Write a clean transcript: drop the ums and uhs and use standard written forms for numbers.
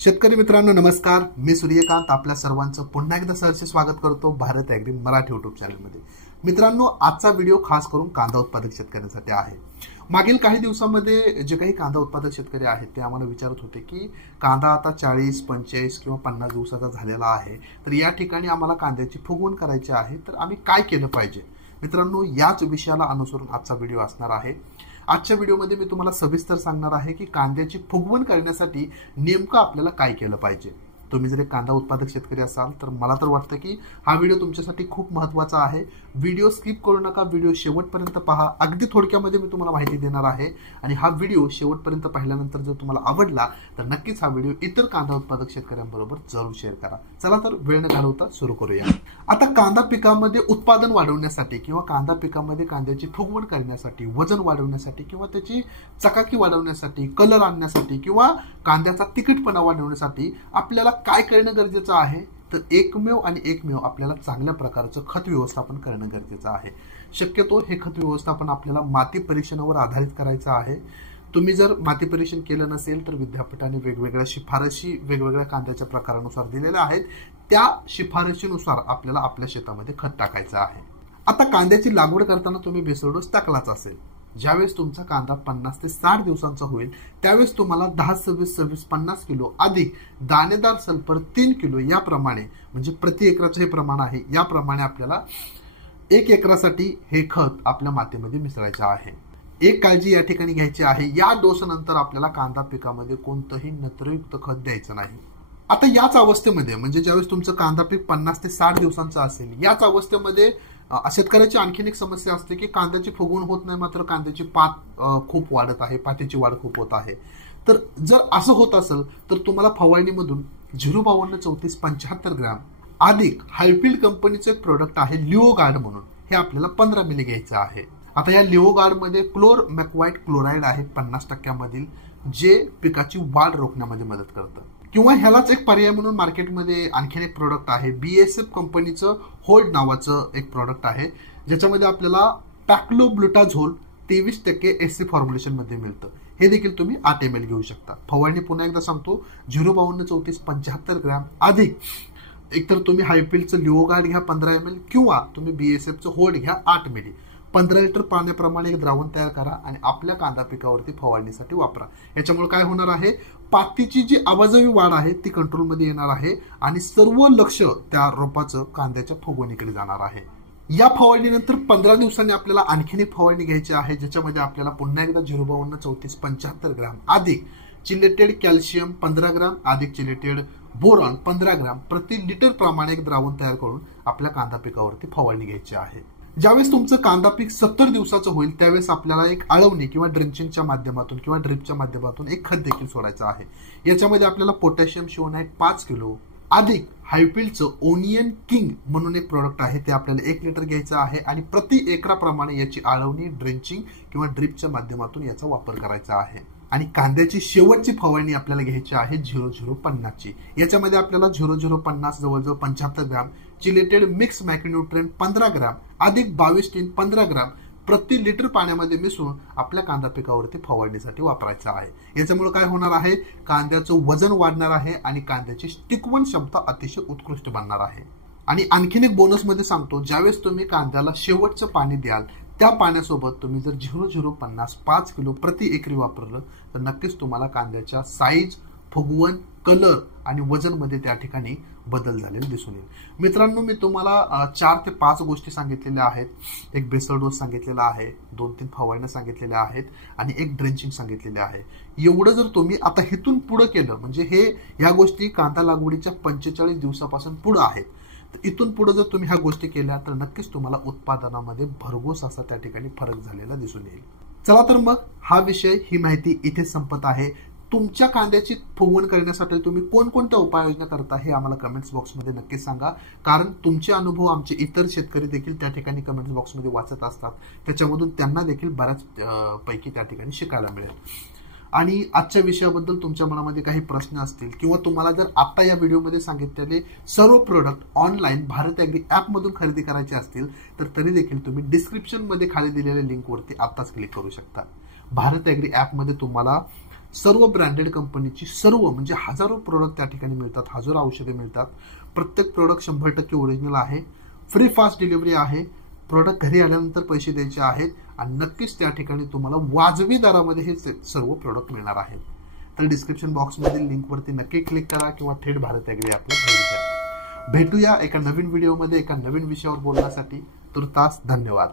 शेतकरी मित्रांनो नमस्कार, मी सूर्यकांत आपल्या सर्वांचं पुन्हा एकदा सहर्ष स्वागत करतो भारत ॲग्री मराठी यूट्यूब चॅनलमध्ये। मित्रांनो, आजचा व्हिडिओ खास करून कांदा उत्पादक शेतकऱ्यांसाठी आहे। मागील काही दिवसांमध्ये जे काही कांदा उत्पादक शेतकरी आहेत ते आम्हाला विचारत होते की कांदा आता 40, 45 किंवा 50 दिवसाचा झालेला आहे, तर या ठिकाणी आम्हाला कांद्याची फुगवण करायची आहे, तर आम्ही काय केलं पाहिजे। मित्रांनो, याच विषयाला अनुसरून आजचा व्हिडिओ असणार आहे। आजच्या व्हिडिओमध्ये मी तुम्हाला सविस्तर सांगणार आहे की कांद्याची फुगवण करण्यासाठी नेमकं आपल्याला काय केलं पाहिजे। तुम्ही जर एक कांदा उत्पादक शेतकरी असाल तर मला तर वाटतं की हा व्हिडिओ तुमच्यासाठी खूप महत्त्वाचा आहे। व्हिडिओ स्किप करू नका, व्हिडिओ शेवटपर्यंत पहा। अगदी थोडक्यामध्ये मी तुम्हाला माहिती देणार आहे आणि हा व्हिडिओ शेवटपर्यंत पाहिल्यानंतर जर तुम्हाला आवडला तर नक्कीच हा व्हिडिओ इतर कांदा उत्पादक शेतकऱ्यांबरोबर जरूर शेअर करा। चला तर वेळ न घालवता सुरू करूया। आता कांदा पिकामध्ये उत्पादन वाढवण्यासाठी किंवा कांदा पिकामध्ये कांद्याची फुगवण करण्यासाठी, वजन वाढवण्यासाठी किंवा त्याची चकाकी वाढवण्यासाठी, कलर आणण्यासाठी किंवा कांद्याचा तिखटपणा वाढवण्यासाठी आपल्याला काय करणं गरजेचं आहे, तर एकमेव आपल्याला चांगल्या प्रकारचं खत व्यवस्थापन करणं गरजेचं आहे। शक्यतो हे खत व्यवस्थापन आपल्याला माती परीक्षणावर आधारित करायचं आहे। तुम्ही जर माती परीक्षण केलं नसेल तर विद्यापीठाने वेगवेगळ्या शिफारशी वेगवेगळ्या कांद्याच्या प्रकारानुसार दिलेल्या आहेत, त्या शिफारशीनुसार आपल्याला आपल्या शेतामध्ये खत टाकायचं आहे। आता कांद्याची लागवड करताना तुम्ही बेसल डोस टाकलाच असेल। ज्यावेळेस तुमचा कांदा 50 ते 60 दिवसांचा होईल त्यावेळेस तुम्हाला 10-26-26-50 किलो अधिक दाणेदार सल्फर 3 किलो याप्रमाणे, म्हणजे प्रति एकराचं हे प्रमाण आहे, याप्रमाणे आपल्याला 1 एकरासाठी हे खत आपल्या मातीमध्ये मिसळायचं आहे। एक काळजी या ठिकाणी घ्यायची आहे, या डोस नंतर आपल्याला कांदा पिकामध्ये कोणतंही नत्रयुक्त खत द्यायचं नाही। आता याच अवस्थेमध्ये, म्हणजे ज्यावेळेस तुमचं कांदा पीक 50 ते 60 दिवसांचं असेल, याच अवस्थेमध्ये शेतकऱ्याची आणखीन एक समस्या असते की कांद्याची फुगवण होत नाही, मात्र कांद्याची पात खूप वाढत आहे, पातीची वाढ खूप होत आहे। तर जर असं होत असेल तर तुम्हाला फवारणीमधून 052-34-75 ग्रॅम अधिक हायफिल्ड कंपनीचं एक प्रोडक्ट आहे लिओगार्ड म्हणून, हे आपल्याला 15 मिली घ्यायचं आहे। आता या लिओगार्ड मध्ये क्लोरमॅक्वाइट क्लोराइड आहे 50% मधील, जे पिकाची वाढ रोखण्यामध्ये मदत करतं। किंवा ह्यालाच एक पर्याय म्हणून मार्केटमध्ये आणखीन एक प्रोडक्ट आहे, BASF कंपनीचं होल्ड नावाचं एक प्रोडक्ट आहे, ज्याच्यामध्ये आपल्याला पॅक्लोब्युटाझोल 23% SC फॉर्म्युलेशन मध्ये मिळतं। हे देखील तुम्ही 8 ml घेऊ शकता। फवारणी पुन्हा एकदा सांगतो, 052-34-75 ग्रॅम अधिक एकतर तुम्ही हायफिल्डचं लिओगार्ड घ्या 15 ml किंवा तुम्ही BASFचं होल्ड घ्या 8 मिली। 15 लिटर पाण्याप्रमाणे एक द्रावण तयार करा आणि आपल्या कांदा पिकावरती फवारणीसाठी वापरा। याच्यामुळे काय होणार आहे, पातीची जी अवाजवी वाढ आहे ती कंट्रोलमध्ये येणार आहे आणि सर्व लक्ष त्या रोपाचं कांद्याच्या फुगवणीकडे जाणार आहे। या फवारणीनंतर 15 दिवसांनी आपल्याला आणखीन एक फवारणी घ्यायची आहे, ज्याच्यामध्ये आपल्याला पुन्हा एकदा 052-34-75 ग्रॅम अधिक चिलेटेड कॅल्शियम 15 ग्रॅम अधिक चिलेटेड बोरॉन 15 ग्रॅम प्रति लिटर प्रमाणे एक द्रावण तयार करून आपल्या कांदा पिकावरती फवारणी घ्यायची आहे। ज्यावेळेस तुमचं कांदा पीक 70 दिवसाचं होईल त्यावेळेस आपल्याला एक आळवणी किंवा ड्रेंचिंगच्या माध्यमातून किंवा ड्रिपच्या माध्यमातून एक खत देखील सोडायचं आहे। याच्यामध्ये आपल्याला पोटॅशियम शिओनाइट 5 किलो अधिक हायफिल्डचं ओनियन किंग म्हणून एक प्रोडक्ट आहे, ते आपल्याला 1 लिटर घ्यायचं आहे आणि प्रति एकराप्रमाणे याची आळवणी ड्रेंचिंग किंवा ड्रिपच्या माध्यमातून याचा वापर करायचा आहे। आणि कांद्याची शेवटची फवारणी आपल्याला घ्यायची आहे 0050 ची। याच्यामध्ये आपल्याला 0050 जवळजवळ 75 gram chelated mix macronutrient 15 gram अधिक 22 15 ग्रॅम प्रति लिटर पाण्यामध्ये मिसळून आपल्या कांदा पिकावरती फवारणीसाठी वापरायचं आहे। याच्यामुळे काय होणार आहे, कांद्याचं वजन वाढणार आहे आणि कांद्याची टिकवण क्षमता अतिशय उत्कृष्ट बनणार आहे। आणि आणखीन एक बोनस मध्ये सांगतो, ज्यावेळेस तुम्ही कांद्याला शेवटचं पाणी द्याल त्या पाण्यासोबत तुम्ही जर 0050 5 किलो प्रति एकरी वापरलं तर नक्कीच तुम्हाला कांद्याच्या साईज, फुगवण, कलर आणि वजन मध्ये त्या ठिकाणी बदल झालेले दिसून येईल। मित्रांनो, मी तुम्हाला 4 ते 5 गोष्टी सांगितलेल्या आहेत। एक बेसल डोस सांगितलेला आहे, 2-3 फवारण्या सांगितलेल्या आहेत आणि एक ड्रेंचिंग सांगितलेले आहे। एवढं जर तुम्ही आता इथून पुढे केलं, म्हणजे ह्या गोष्टी कांदा लागवडीच्या 45 दिवसापासून पुढे आहेत, तर इथून पुढे जर तुम्ही ह्या गोष्टी केल्या तर नक्कीच तुम्हाला उत्पादनामध्ये भरघोस असा त्या ठिकाणी फरक झालेला दिसून येईल। चला तर मग हा विषय, ही माहिती इथे संपत आहे। तुमच्या कांद्याची फुगवण करण्यासाठी तुम्ही कोणकोणत्या उपाययोजना करता हे आम्हाला कमेंट्स बॉक्समध्ये नक्की सांगा, कारण तुमचे अनुभव आमचे इतर शेतकरी देखील त्या ठिकाणी कमेंट्स बॉक्समध्ये वाचत असतात, त्याच्यामधून त्यांना देखील बऱ्याच पैकी त्या ठिकाणी शिकायला मिळेल। आणि आजच्या विषयाबद्दल तुमच्या मनामध्ये काही प्रश्न असतील किंवा तुम्हाला जर आता या व्हिडिओमध्ये सांगितलेले सर्व प्रोडक्ट ऑनलाईन भारत ॲग्री ॲपमधून खरेदी करायचे असतील तर तरी देखील तुम्ही डिस्क्रिप्शनमध्ये खाली दिलेल्या लिंकवरती आत्ताच क्लिक करू शकता। भारत ॲग्री ॲपमध्ये तुम्हाला सर्व ब्रँडेड कंपनीची सर्व म्हणजे हजारो प्रोडक्ट त्या ठिकाणी मिळतात, हजारो औषधे मिळतात. प्रत्येक प्रोडक्ट 100% ओरिजिनल आहे. फ्री फास्ट डिलिव्हरी आहे. प्रोडक्ट घरी आल्यानंतर पैसे द्यायचे आहेत आणि नक्कीच त्या ठिकाणी तुम्हाला वाजवी दरामध्ये हे सर्व प्रोडक्ट मिळणार आहेत. तर डिस्क्रिप्शन बॉक्समधील लिंकवरती नक्की क्लिक करा किंवा थेट भारत ॲग्री ॲपला भेट द्या. भेटूया एका नवीन व्हिडिओमध्ये एका नवीन विषयावर बोलण्यासाठी. तुर्तास धन्यवाद.